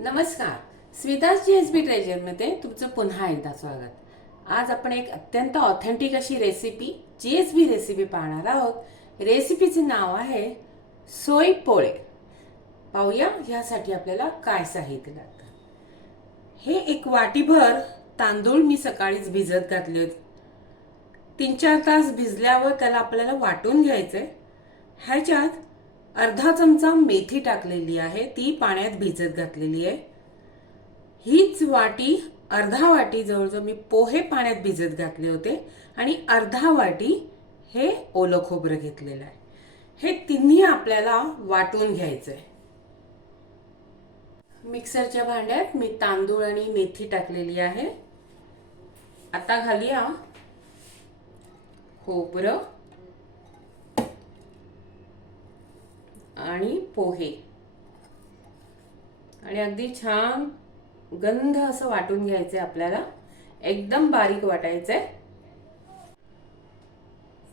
नमस्कार. स्मिताज जी एस बी ट्रेजरमध्ये तुमचं पुन्हा एकदा स्वागत. आज आपण एक अत्यंत ऑथेंटिक अशी recipe G S B recipe पाहणार आहोत. रेसिपीचे नाव आहे सोय पोळे. पाहूया ह्यासाठी आपल्याला काय साहित्य लागतं. हे एक वाटीभर तांदूळ मी सकाळीच भिजत घातले होते. तीन चार तास भिजल्यावर त्याला आपल्याला वाटून घ्यायचं आहे ह्याच्यात अर्धा चमचा मेथी टाकलेली आहे ती पाण्यात भिजत घातलेली आहे. हीच वाटी अर्धा वाटी जवळजवळ मी पोहे पाण्यात भिजत घातले होते आणि अर्धा वाटी हे ओलं खोबरं घेतलेलं आहे. हे तिन्ही आपल्याला वाटून घ्यायचं आहे मिक्सरच्या भांड्यात मी तांदूळ आणि मेथी टाकलेली आहे. आता घालूया खोबरं. आणि पोहे. आणि अगदी छान गंध असं वाटून घ्यायचंय आपल्याला. एकदम बारीक वाटायचंय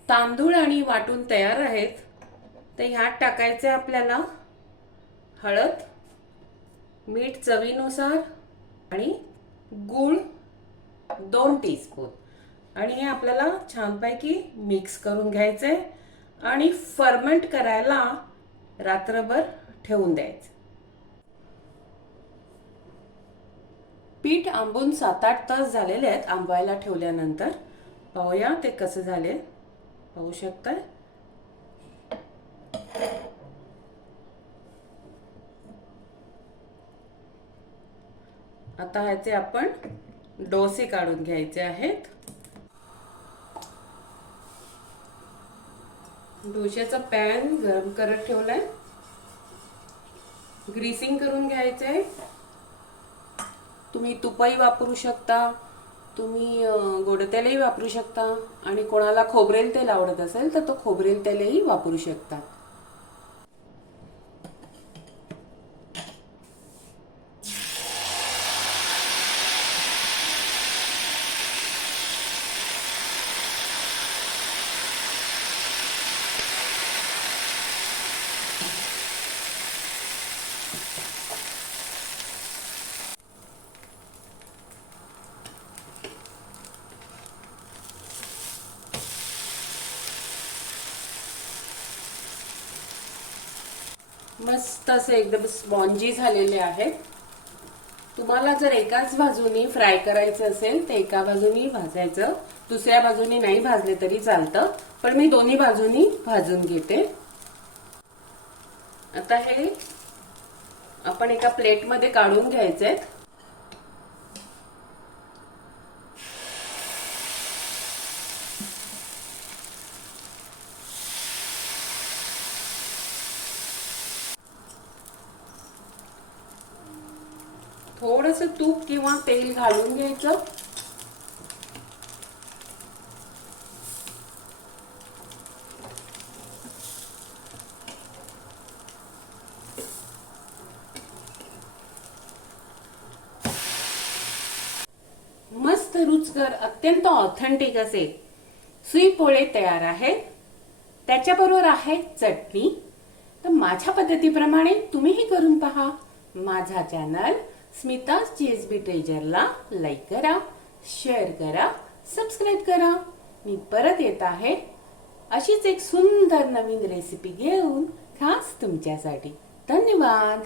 तांदूळ आणि वाटून तयार आहेत. तर ह्यात टाकायचे आपल्याला हळद मीठ चवीनुसार आणि गूळ दोन टीस्पून आणि हे आपल्याला छानपैकी मिक्स करून घ्यायचंय आणि फर्मेंट करायला रात्रभर ठेवून द्यायचं. पीठ आंबून सात आठ तास झालेले आहेत आंबवायला ठेवल्यानंतर. पाहूया ते कसं झाले. पाहू शकताय? आता ह्याचे आपण डोसे काढून घ्यायचे आहेत. डोश्याचा पॅन गरम करत ठेवलाय. ग्रीसिंग करून घ्यायचंय. तुम्ही तुपही वापरू शकता तुम्ही गोडतेलही वापरू शकता आणि कोणाला खोबरेल तेल आवडत असेल तर तो खोबरेल तेलही वापरू शकता. मस्त असे एकदम स्पॉन्जी झालेले आहेत. तुम्हाला जर एकाच बाजूनी फ्राय करायचं असेल तर एका बाजूनी भाजायचं. दुसऱ्या बाजूनी नाही भाजले तरी चालतं पण मी दोन्ही बाजूनी भाजून घेते. आता हे आपण एका प्लेटमध्ये काढून घ्यायचे आहेत थोडस तूप किंवा तेल घालून घ्यायचं. मस्त रुचकर अत्यंत ऑथेंटिक असे सुई पोळे तयार आहेत. त्याच्याबरोबर आहे चटणी. तर माझ्या पद्धतीप्रमाणे तुम्हीही करून पहा. माझा चॅनल स्मिता बी ट्रेजरला लाईक करा शेअर करा सबस्क्राईब करा. मी परत येत आहे अशीच एक सुंदर नवीन रेसिपी घेऊन खास तुमच्यासाठी. धन्यवाद!